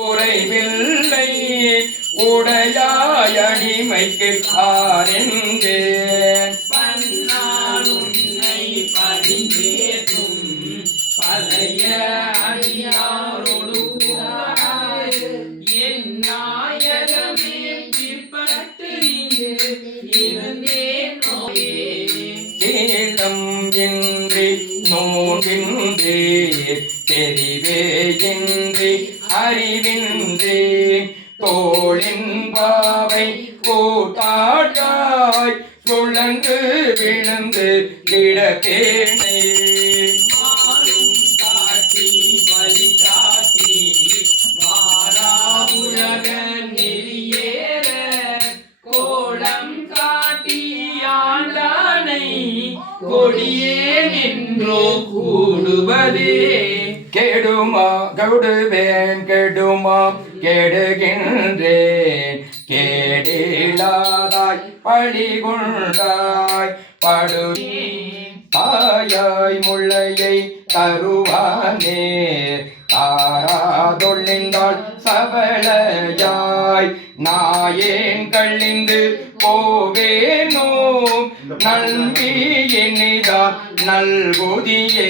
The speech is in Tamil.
குறைவில்லை உடையாயடிமைக்கு ஆரென்றேன் பன்னாள் உன்னை பதிந்தேத்தும் பழைய அடியாரோடு என் நாயகமே பிற்பட்டு இங்கு இருந்தேன் கேளம் இன்றி நோன்பின்றி தெரிவே இன்றி அறிவின்றி தோளின் பாவை கூட்டாட்டாய் சுழன்று விழுந்து கிடப்பேனே மாறும் காட்டி வழி காட்டி வாரா உலக நெறியேற கோலம் காட்டி ஆண்டானை கொடியேன் என்றோ கூடுவதே கெடுமா கெடுவேன் கெடுமா கெடுகின்றேன் கேடிலாதாய் பழிகொண்டாய் படுவே தாயாய் முள்ளையை தருவானே தாராதொழிந்தாள் சபலையாய் நாயேன் கள்ளிந்து போவேனோ நல்வி இனிதா நல்குதியே